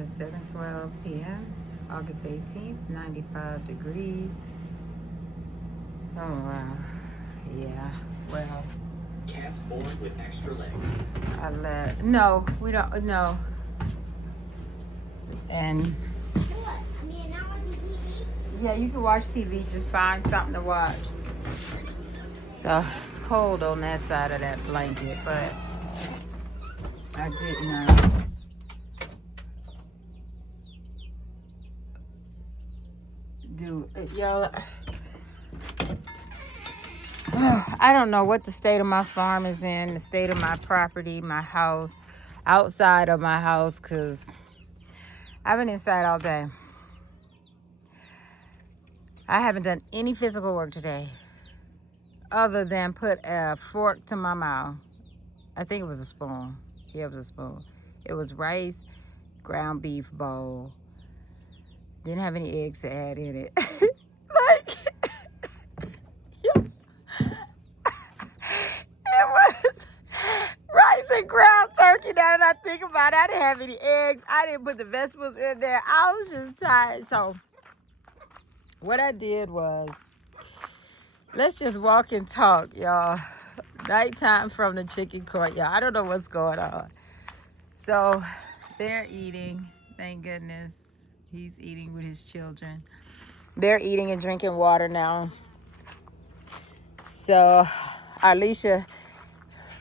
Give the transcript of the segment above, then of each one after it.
is 7:12 p.m. August 18th, 95 degrees. Oh wow. Yeah. Well, Cats born with extra legs. No, we don't. No. And yeah, you can watch TV. Just find something to watch. So it's cold on that side of that blanket, but I didn't. Y'all. I don't know what the state of my farm is in, the state of my property, my house, outside of my house, because I've been inside all day. I haven't done any physical work today other than put a fork to my mouth. I think it was a spoon. Yeah, it was a spoon. It was rice, ground beef bowl. Didn't have any eggs to add in it. Like, it was rice and ground turkey. Now that I think about it, I didn't have any eggs. I didn't put the vegetables in there. I was just tired. So what I did was, let's just walk and talk, y'all. Nighttime from the chicken court, y'all. I don't know what's going on. So they're eating. Thank goodness. He's eating with his children. They're eating and drinking water now. So Alicia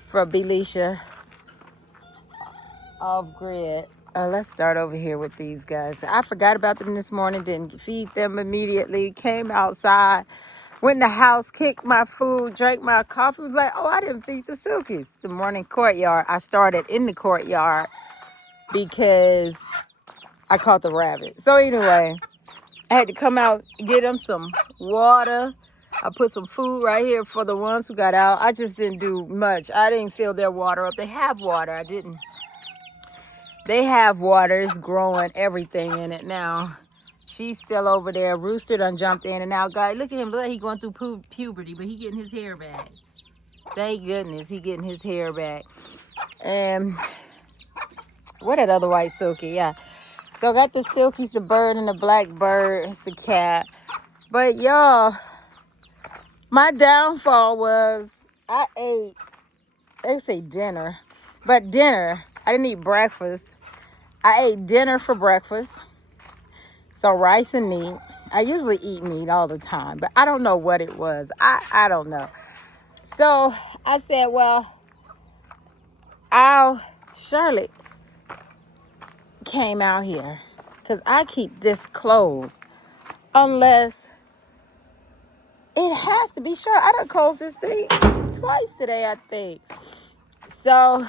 from Belisha off grid. Let's start over here with these guys. I forgot about them this morning. Didn't feed them immediately. Came outside. Went in the house, kicked my food, drank my coffee. Was like, oh, I didn't feed the silkies. The morning courtyard. I started in the courtyard because I caught the rabbit. So anyway, I had to come out, get them some water. I put some food right here for the ones who got out. I just didn't do much. I didn't fill their water up. They have water. I didn't. They have water. It's growing, everything in it now. She's still over there. Rooster done jumped in and out. God, look at him. Look, he going through puberty, but he getting his hair back. Thank goodness he getting his hair back. And what that other white silky? Yeah. So I got the silkies, the bird, and the black bird. It's the cat. But y'all, my downfall was I ate, they say dinner, but dinner. I didn't eat breakfast. I ate dinner for breakfast. So rice and meat. I usually eat meat all the time, but I don't know what it was. I don't know. So I said, well, Charlotte came out here because I keep this closed unless it has to be sure. I done closed this thing twice today, I think. So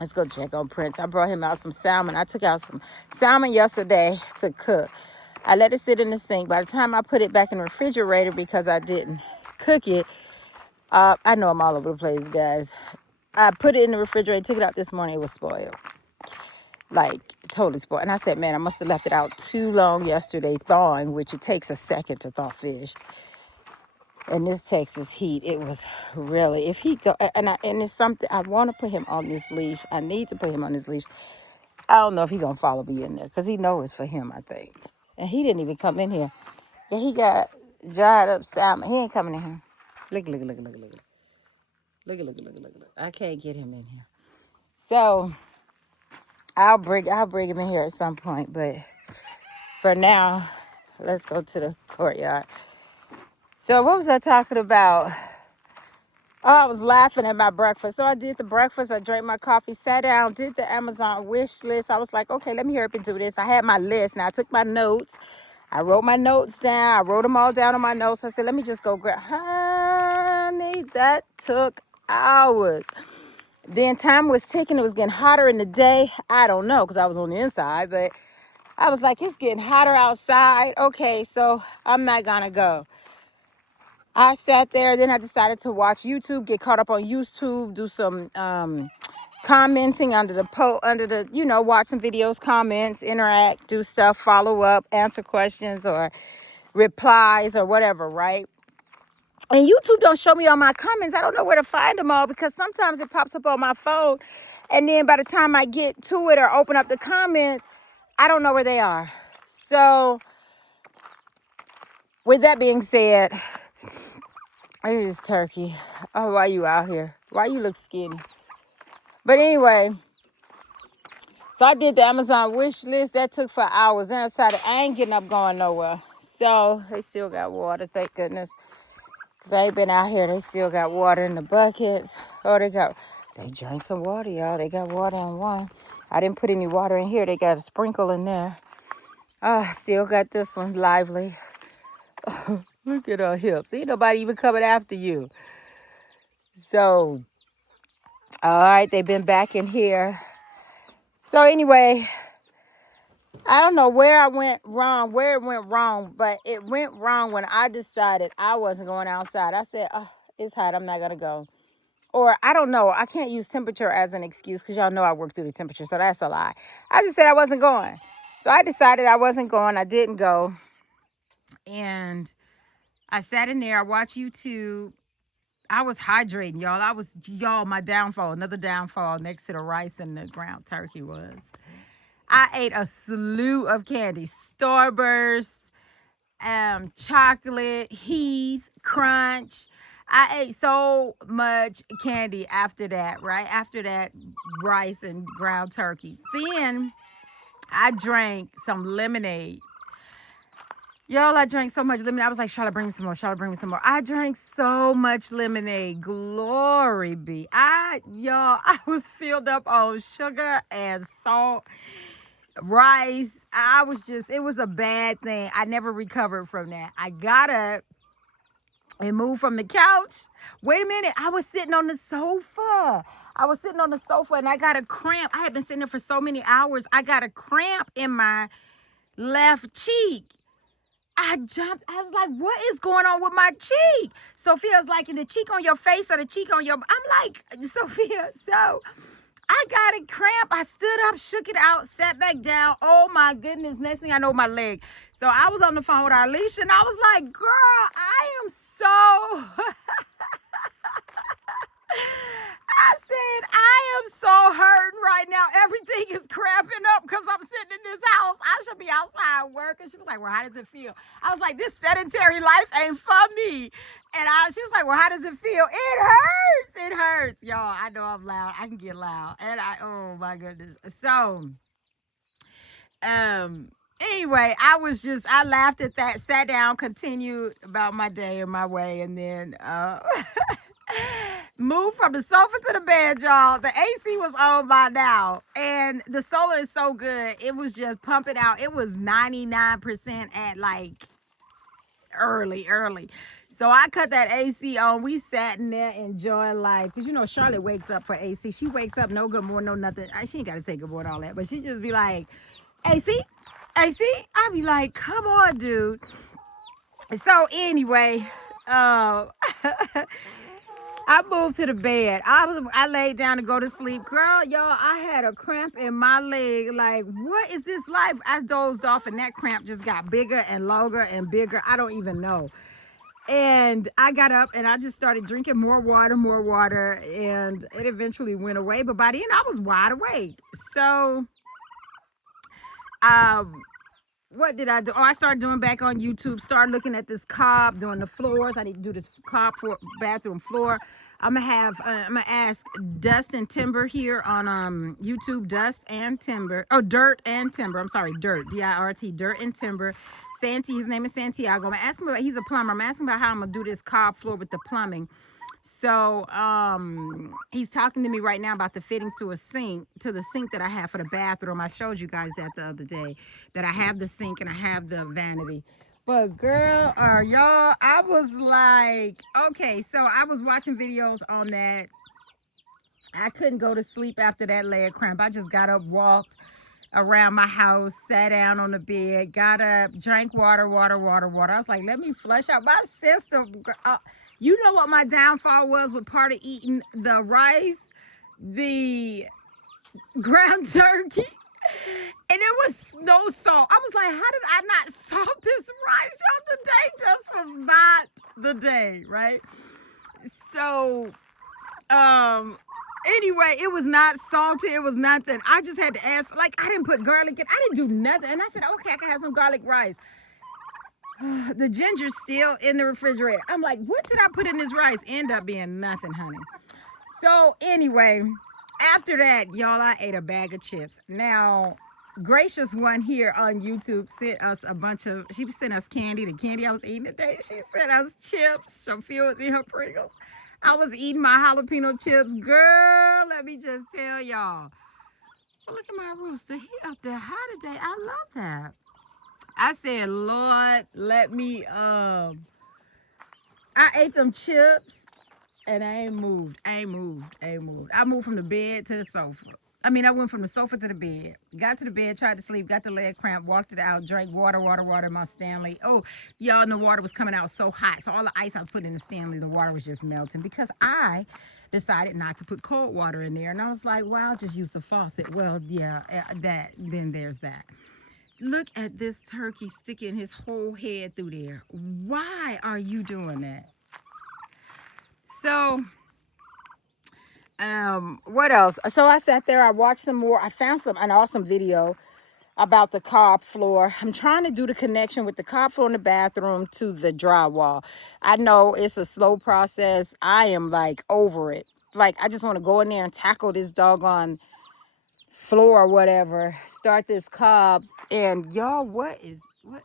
let's go check on Prince. I brought him out some salmon. I took out some salmon yesterday to cook. I let it sit in the sink. By the time I put it back in the refrigerator, because I didn't cook it, I know I'm all over the place, guys. I put it in the refrigerator, took it out this morning. It was spoiled. Like, totally spoiled. And I said, man, I must have left it out too long yesterday thawing, which it takes a second to thaw fish. In this Texas heat, it was really, if he go, and it's something, I want to put him on this leash. I need to put him on this leash. I don't know if he's going to follow me in there, because he knows it's for him, I think. And he didn't even come in here. Yeah, he got dried up salmon. He ain't coming in here. Look. Look. I can't get him in here. So I'll bring him in here at some point. But for now, let's go to the courtyard. So what was I talking about? Oh, I was laughing at my breakfast. So I did the breakfast. I drank my coffee, sat down, did the Amazon wish list. I was like, okay, let me hurry up and do this. I had my list. Now I took my notes. I wrote my notes down. I wrote them all down on my notes. I said, let me just go grab. Honey, that took hours. Then time was ticking. It was getting hotter in the day. I don't know, because I was on the inside. But I was like, it's getting hotter outside. Okay, so I'm not going to go. I sat there. Then I decided to watch YouTube, get caught up on YouTube, do some commenting under the, watch some videos, comments, interact, do stuff, follow up, answer questions or replies or whatever, right? And YouTube don't show me all my comments. I don't know where to find them all, because sometimes it pops up on my phone And then by the time I get to it or open up the comments, I don't know where they are. So with that being said, here's turkey. Oh, why you out here? Why you look skinny? But anyway, so I did the Amazon wish list. That took for hours. Then I decided I ain't getting up going nowhere. So they still got water, thank goodness. Because I ain't been out here. They still got water in the buckets. Oh, they drank some water, y'all. They got water in one. I didn't put any water in here. They got a sprinkle in there. Still got this one lively. Look at her hips. Ain't nobody even coming after you. So, all right, they've been back in here. So anyway, I don't know where it went wrong, but it went wrong when I decided I wasn't going outside. I said, it's hot, I'm not going to go. Or I don't know, I can't use temperature as an excuse because y'all know I work through the temperature, so that's a lie. I just said I wasn't going. So I decided I wasn't going, I didn't go. And I sat in there, I watched YouTube. I was hydrating, y'all. My downfall, another downfall next to the rice and the ground turkey was I ate a slew of candy. Starburst, chocolate, Heath, Crunch. I ate so much candy after that, right? After that rice and ground turkey. Then I drank some lemonade. Y'all, I drank so much lemonade. I was like, Charlotte, bring me some more. Charlotte, bring me some more. I drank so much lemonade. Glory be. I was filled up on sugar and salt, rice. It was a bad thing. I never recovered from that. I got up and moved from the couch. Wait a minute. I was sitting on the sofa. And I got a cramp. I had been sitting there for so many hours. I got a cramp in my left cheek. I jumped. I was like, what is going on with my cheek? Sophia's like, in the cheek on your face or the cheek on your... I'm like, Sophia, so I got a cramp. I stood up, shook it out, sat back down. Oh my goodness. Next thing I know, my leg. So I was on the phone with Arlisha and I was like, girl, I am so... I said, I am so hurting right now. Everything is cramping up because I'm sitting in this house. I should be outside working. She was like, well, how does it feel? I was like, this sedentary life ain't for me. And she was like, well, how does it feel? It hurts. It hurts. Y'all, I know I'm loud. I can get loud. And oh my goodness. So, anyway, I laughed at that, sat down, continued about my day and my way. And then, moved from the sofa to the bed, y'all. The AC was on by now. And the solar is so good. It was just pumping out. It was 99% at like early. So I cut that AC on. We sat in there enjoying life. Because, Charlotte wakes up for AC. She wakes up, no good morning, no nothing. She ain't got to say good morning, all that. But she just be like, AC? I be like, come on, dude. So anyway, I moved to the bed. I laid down to go to sleep. Girl, y'all, I had a cramp in my leg. Like, what is this life? I dozed off and that cramp just got bigger and longer and bigger. I don't even know. And I got up and I just started drinking more water. And it eventually went away. But by the end, I was wide awake. So, what did I do? I started doing back on YouTube, started looking at this cob, doing the floors. I need to do this cob for bathroom floor. I'm gonna ask Dust and Timber here on YouTube, Dirt and Timber. I'm sorry, Dirt, D-I-R-T, Dirt and Timber. His name is Santiago. I'm gonna ask him about, he's a plumber. I'm asking about how I'm gonna do this cob floor with the plumbing. So he's talking to me right now about the fittings to the sink that I have for the bathroom. I showed you guys that the other day, that I have the sink and I have the vanity. But girl, y'all, I was like, okay, so I was watching videos on that. I couldn't go to sleep after that leg cramp. I just got up, walked around my house, sat down on the bed, got up, drank water. I was like, let me flush out my system. You know what my downfall was with part of eating the rice, the ground turkey, and it was no salt. I was like, how did I not salt this rice? Y'all, the day just was not the day, right? So, Anyway, it was not salty. It was nothing. I just had to ask. Like, I didn't put garlic in. I didn't do nothing. And I said, okay, I can have some garlic rice. The ginger's still in the refrigerator. I'm like, what did I put in this rice? End up being nothing, honey. So anyway, after that, y'all, I ate a bag of chips. Now, Gracious One here on YouTube sent us a bunch of, she sent us candy, the candy I was eating today. She sent us chips. Sophia was eating her Pringles. I was eating my jalapeno chips. Girl, let me just tell y'all. Oh, look at my rooster. He up there high today. I love that. I said, Lord, let me, I ate them chips and I ain't moved. I moved from the bed to the sofa. I mean, I went from the sofa to the bed, got to the bed, tried to sleep, got the leg cramp, walked it out, drank water in my Stanley. Oh, y'all know water was coming out so hot. So all the ice I was putting in the Stanley, the water was just melting because I decided not to put cold water in there. And I was like, well, I'll just use the faucet. Well, yeah, then there's that. Look at this turkey sticking his whole head through there. Why are you doing that? So, what else? So I sat there, I watched some more. I found an awesome video about the cob floor. I'm trying to do the connection with the cob floor in the bathroom to the drywall. I know it's a slow process. I am like over it. Like, I just want to go in there and tackle this doggone floor or whatever, start this cob. And y'all, what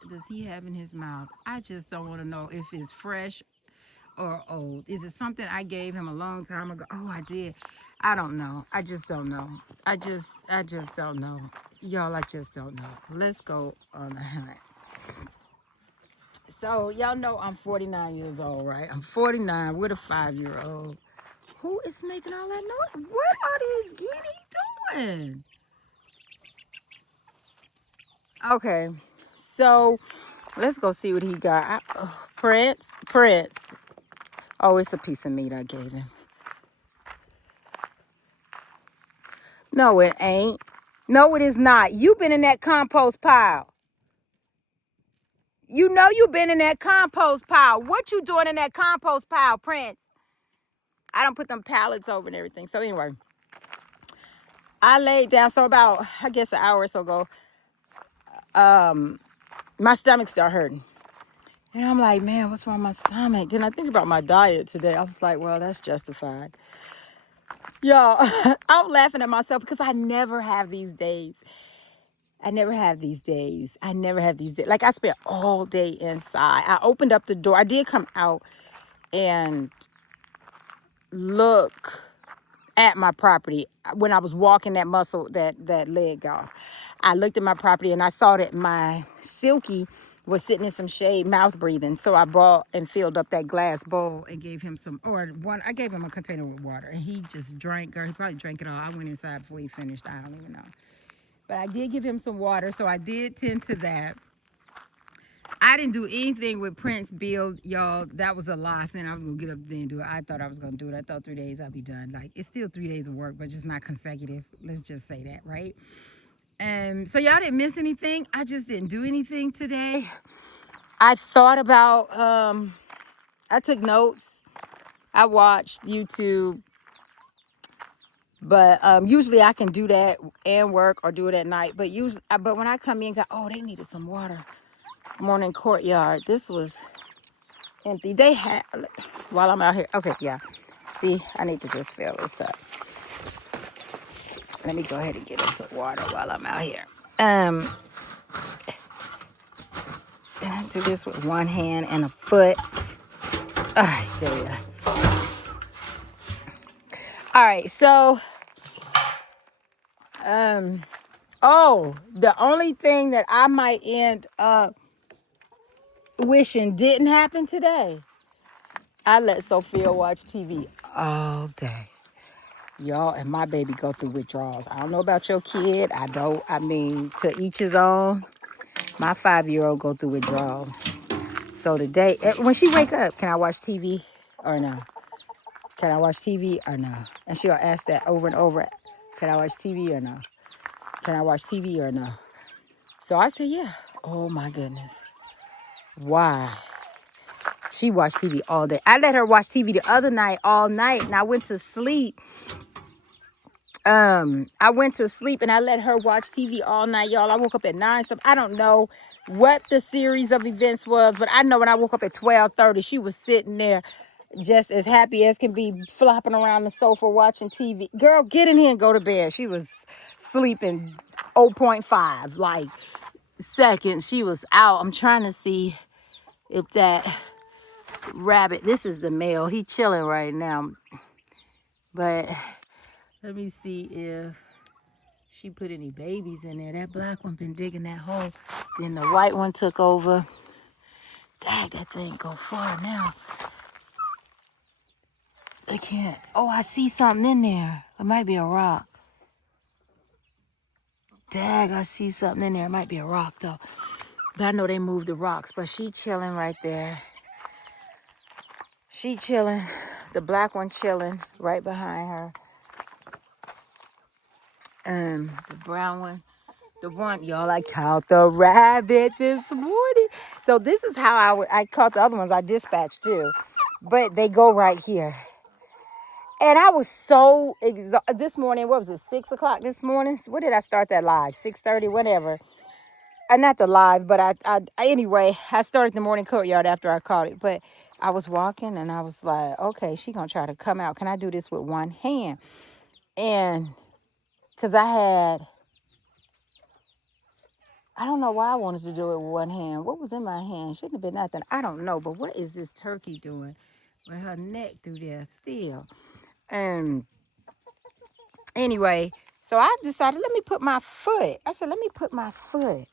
does he have in his mouth? I just don't want to know if it's fresh or old. Is it something I gave him a long time ago? Oh, I did. I don't know. I just don't know. I just don't know. Y'all, I just don't know. Let's go on a hunt. So y'all know I'm 49 years old, right? I'm 49 with a 5-year-old. Who is making all that noise? What are these guinea doing? Okay, so let's go see what he got. Prince. Oh, it's a piece of meat I gave him. No, it ain't. No, it is not. You been in that compost pile. You know you been in that compost pile. What you doing in that compost pile, Prince? I don't put them pallets over and everything. So anyway, I laid down. So about, I guess, an hour or so ago, my stomach started hurting. And I'm like, man, what's wrong with my stomach? Then I think about my diet today. I was like, well, that's justified. Y'all, I'm laughing at myself because I never have these days. Like, I spent all day inside. I opened up the door. I did come out and look at my property when I was walking that leg off. I looked at my property and I saw that my silkie was sitting in some shade, mouth breathing. So I brought and filled up that glass bowl and gave him I gave him a container with water and he just drank, or he probably drank it all. I went inside before he finished. I don't even know. But I did give him some water, so I did tend to that. I didn't do anything with Prince build, y'all. That was a lie. Saying I was gonna get up there and do it. I thought I was gonna do it. I thought 3 days I'd be done. Like, it's still 3 days of work, but just not consecutive. Let's just say that, right? So y'all didn't miss anything. I just didn't do anything today. I thought about. I took notes. I watched YouTube. But usually I can do that and work or do it at night. But when I come in, they needed some water. Morning courtyard. This was empty. They had, while I'm out here. Okay, yeah. See, I need to just fill this up. Let me go ahead and get them some water while I'm out here. And I do this with one hand and a foot. All right, there we are. All right, so, the only thing that I might end up wishing didn't happen today, I let Sophia watch TV all day. Y'all, and my baby go through withdrawals. I don't know about your kid. To each his own. My 5-year-old go through withdrawals. So today, when she wake up, can I watch TV or no? Can I watch TV or no? And she'll ask that over and over. Can I watch TV or no? Can I watch TV or no? So I said, yeah. Oh my goodness. Why? She watched TV all day. I let her watch TV the other night, all night, and I went to sleep. I went to sleep and I let her watch TV all night, y'all. I woke up at 9. So I don't know what the series of events was, but I know when I woke up at 12:30, she was sitting there just as happy as can be, flopping around the sofa watching TV. Girl, get in here and go to bed. She was sleeping 0.5 like seconds. She was out. I'm trying to see if that rabbit, this is the male, he chilling right now, but let me see if she put any babies in there. That black one been digging that hole. Then the white one took over. Dang, that thing go far now. I can't. Oh, I see something in there. It might be a rock. Dang, I see something in there. It might be a rock though. But I know they moved the rocks. But she chilling right there. She chilling. The black one chilling right behind her. The brown one. The one, y'all, I caught the rabbit this morning. So this is how I caught the other ones I dispatched too. But they go right here. And I was so exhausted this morning. What was it, 6 o'clock this morning? What did I start that live? 6:30, whatever. Not the live, but anyway, I started the morning courtyard after I caught it. But I was walking and I was like, okay, she gonna try to come out. Can I do this with one hand? And because I don't know why I wanted to do it with one hand. What was in my hand? Shouldn't have been nothing. I don't know. But what is this turkey doing with her neck through there still? And anyway, so I decided, let me put my foot. I said, let me put my foot.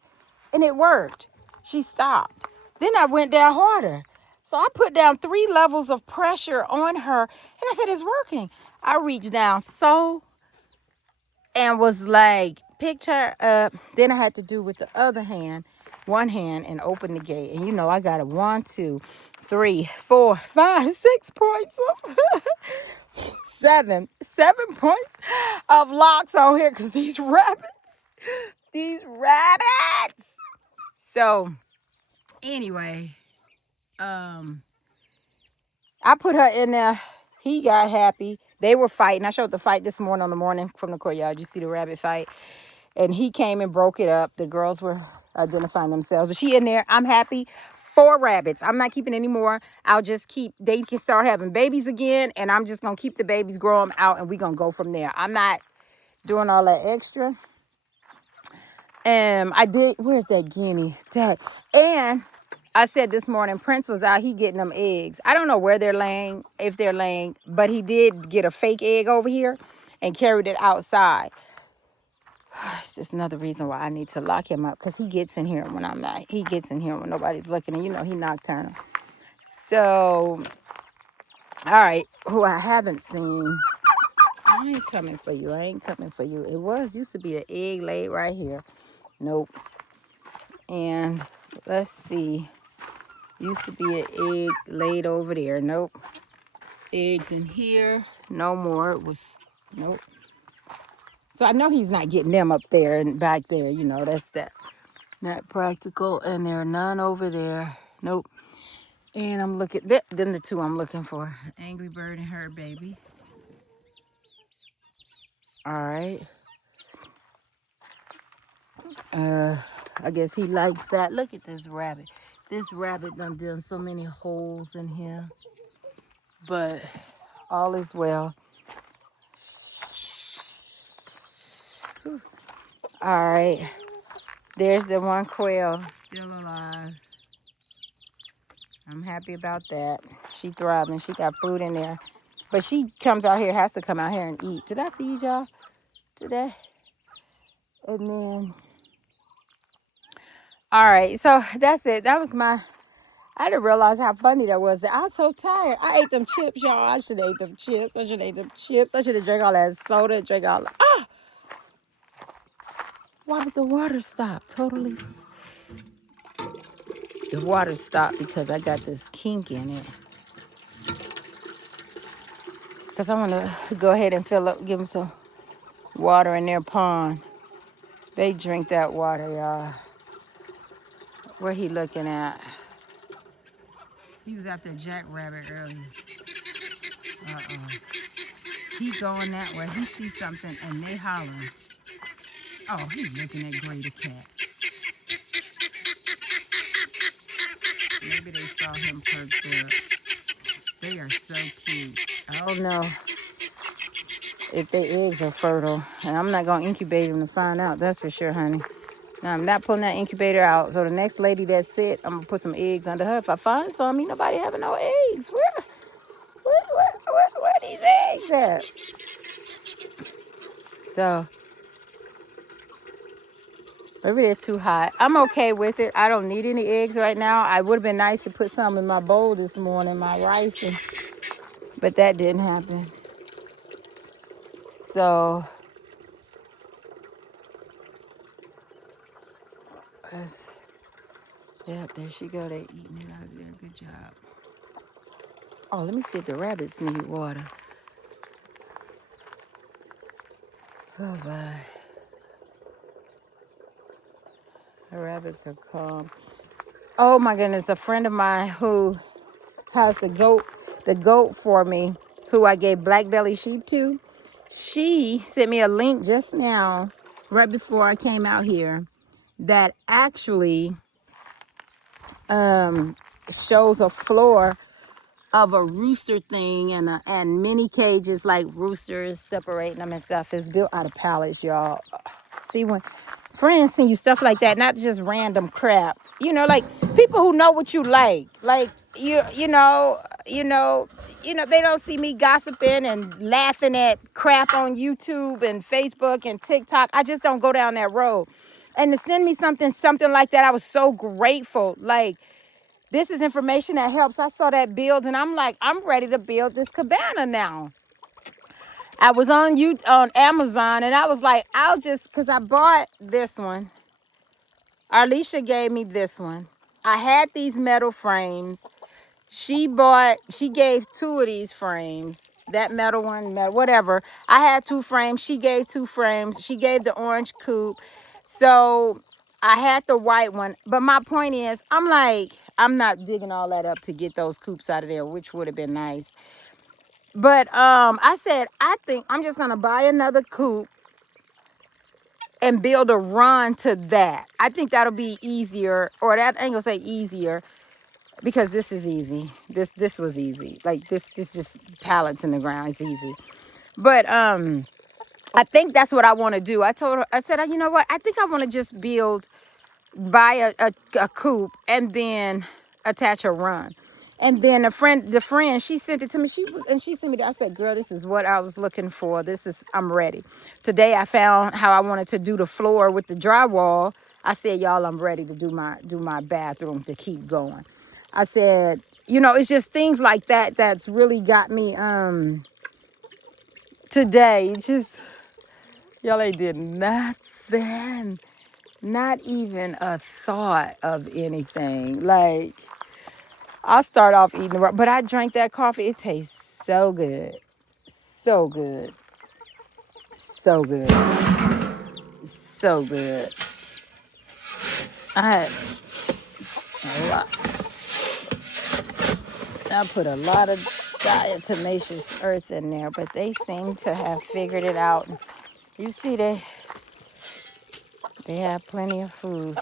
And it worked. She stopped. Then I went down harder. So I put down 3 levels of pressure on her. And I said, it's working. I reached down so and was like, picked her up. Then I had to do with the other hand, one hand, and open the gate. And you know, I got a 1, 2, 3, 4, 5, 6 points of 7 points of locks on here because these rabbits. So anyway, I put her in there. He got happy. They were fighting. I showed the fight this morning on the morning from the courtyard. You see the rabbit fight. And he came and broke it up. The girls were identifying themselves. But she in there. I'm happy. 4 rabbits. I'm not keeping any more. I'll just keep, they can start having babies again. And I'm just going to keep the babies, grow them out, and we're going to go from there. I'm not doing all that extra. I did, where's that guinea? Dad. And I said this morning, Prince was out, he getting them eggs. I don't know where they're laying, if they're laying, but he did get a fake egg over here and carried it outside. It's just another reason why I need to lock him up, because he gets in here when I'm not. He gets in here when nobody's looking, and you know he nocturnal. So, all right, who I haven't seen, I ain't coming for you. I ain't coming for you. It used to be an egg laid right here. Nope. And let's see. Used to be an egg laid over there. Nope. Eggs in here. No more. It was, nope. So I know he's not getting them up there and back there. You know, that's that. Not practical. And there are none over there. Nope. And I'm looking, them the 2 I'm looking for. Angry Bird and her baby. All right. I guess he likes that. Look at this rabbit. This rabbit done so many holes in here. But all is well. All right. There's the one quail still alive. I'm happy about that. She thriving. She got food in there. But she comes out here, has to come out here and eat. Did I feed y'all today? And then, all right. So that's it. That was I didn't realize how funny that was. I was so tired. I ate them chips, y'all. I should have ate them chips. I should have drank all that soda, drank all that. Why did the water stop? Totally. The water stopped because I got this kink in it. Because I want to go ahead and fill up, give them some water in their pond. They drink that water, y'all. Where he looking at? He was after Jackrabbit earlier. Uh-oh. He going that way. He sees something and they holler. Oh, he's looking at Gray the cat. Maybe they saw him perked up. They are so cute. I don't know if their eggs are fertile. And I'm not going to incubate them to find out. That's for sure, honey. Now, I'm not pulling that incubator out. So the next lady that's sick, I'm going to put some eggs under her. If I find some, ain't nobody having no eggs. Where are these eggs at? So maybe they're too hot. I'm okay with it. I don't need any eggs right now. I would have been nice to put some in my bowl this morning, my rice, but that didn't happen. So yeah, there she go. They eating it out there. Good job. Oh, let me see if the rabbits need water. Oh, bye. The rabbits are calm. Oh my goodness, a friend of mine who has the goat for me, who I gave black belly sheep to, she sent me a link just now, right before I came out here, that actually shows a floor of a rooster thing and mini cages, like roosters separating them and stuff. Is built out of pallets, y'all. See, when friends send you stuff like that, not just random crap, like people who know what you like they don't see me gossiping and laughing at crap on YouTube and Facebook and TikTok. I just don't go down that road. And to send me something like that, I was so grateful. Like, this is information that helps. I saw that build and I'm like, I'm ready to build this cabana now. I was on Amazon and I was like, because I bought this one. Arlisha gave me this one. I had these metal frames. She gave 2 of these frames. That metal one, whatever. I had 2 frames. She gave 2 frames. She gave the orange coupe. So I had the white one. But my point is, I'm like, I'm not digging all that up to get those coupes out of there, which would have been nice. But I said, I think I'm just gonna buy another coupe and build a run to that. I think that'll be easier, or that ain't gonna say easier, because this is easy. This was easy. Like this just pallets in the ground. It's easy. But I think that's what I want to do. I told her, I said, you know what? I think I want to just buy a coupe and then attach a run. And then the friend, she sent it to me. She sent me that. I said, girl, this is what I was looking for. I'm ready. Today I found how I wanted to do the floor with the drywall. I said, y'all, I'm ready to do my bathroom to keep going. I said, it's just things like that that's really got me today. Just, y'all ain't did nothing. Not even a thought of anything. Like, I'll start off eating but I drank that coffee. It tastes so good. So good. So good. So good. I put a lot of diatomaceous earth in there, but they seem to have figured it out. You see, they have plenty of food.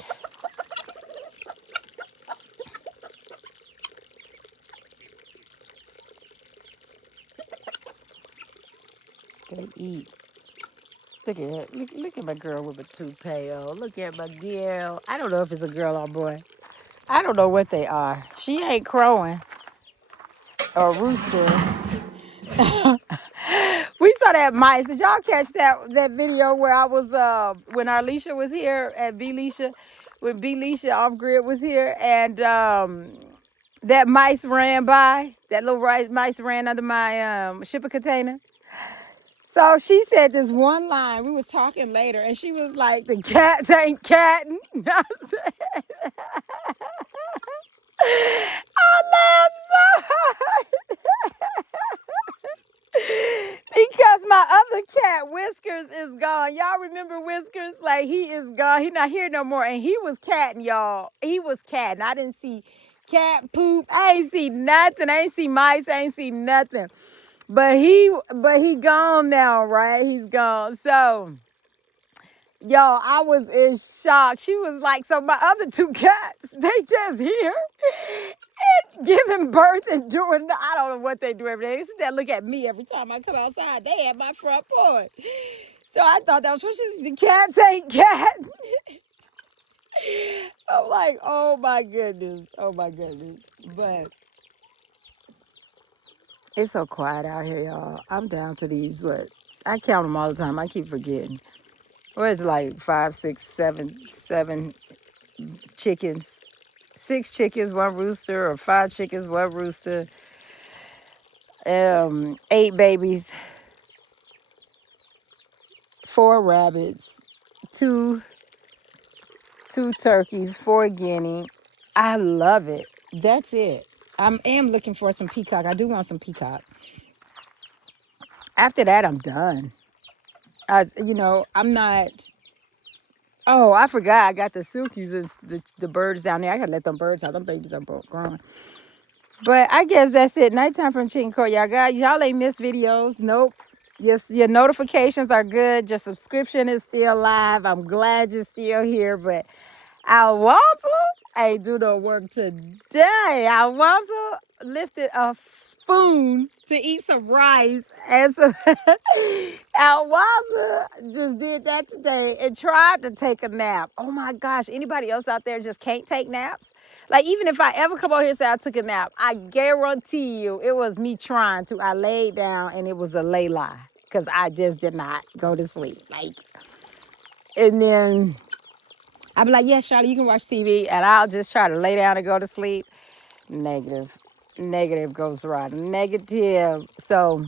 They eat. Look at her. Look at my girl with a toupee on. Look at my girl. I don't know if it's a girl or boy. I don't know what they are. She ain't crowing or roosting. We saw that mice. Did y'all catch that video where I was when Arlisha was here at B-Leisha, when B-Leisha off grid was here, and that mice ran by. That little mice ran under my shipping container. So she said this one line. We was talking later, and she was like, "The cats ain't catting." I laughed so hard. Because my other cat, Whiskers, is gone. Y'all remember Whiskers? Like, he is gone. He not here no more. And he was catting, y'all. He was catting. I didn't see cat poop. I ain't see nothing. I ain't see mice. I ain't see nothing. But he gone now, right? He's gone. So, yo, I was in shock. She was like, so my other two cats, they just here giving birth and doing, I don't know what they do every day. They sit there and look at me every time I come outside. They at my front porch. So I thought that was what she said. The cats ain't cats. I'm like, oh my goodness. Oh my goodness. But it's so quiet out here, y'all. I'm down to these, what? I count them all the time. I keep forgetting. Well, it's like 5, 6, 7, 7 chickens. 6 chickens, 1 rooster, or 5 chickens, 1 rooster. 8 babies, 4 rabbits, 2 turkeys, 4 guinea. I love it. That's it. I am looking for some peacock. I do want some peacock. After that, I'm done. I'm not. Oh, I forgot. I got the silkies and the birds down there. I gotta let them birds out. Them babies are both grown. But I guess that's it. Nighttime from Chicken Court. Y'all ain't missed videos. Nope. Yes, your notifications are good. Your subscription is still live. I'm glad you're still here. But Alonzo ain't do no work today. Alonzo lifted a spoon to eat some rice and some. Alonzo just did that today and tried to take a nap. Oh my gosh! Anybody else out there just can't take naps? Like, even if I ever come over here and say I took a nap, I guarantee you it was me trying to. I laid down and it was a lay lie because I just did not go to sleep. And then I'd be like, yeah, Charlotte, you can watch TV. And I'll just try to lay down and go to sleep. Negative. Negative goes right. Negative. So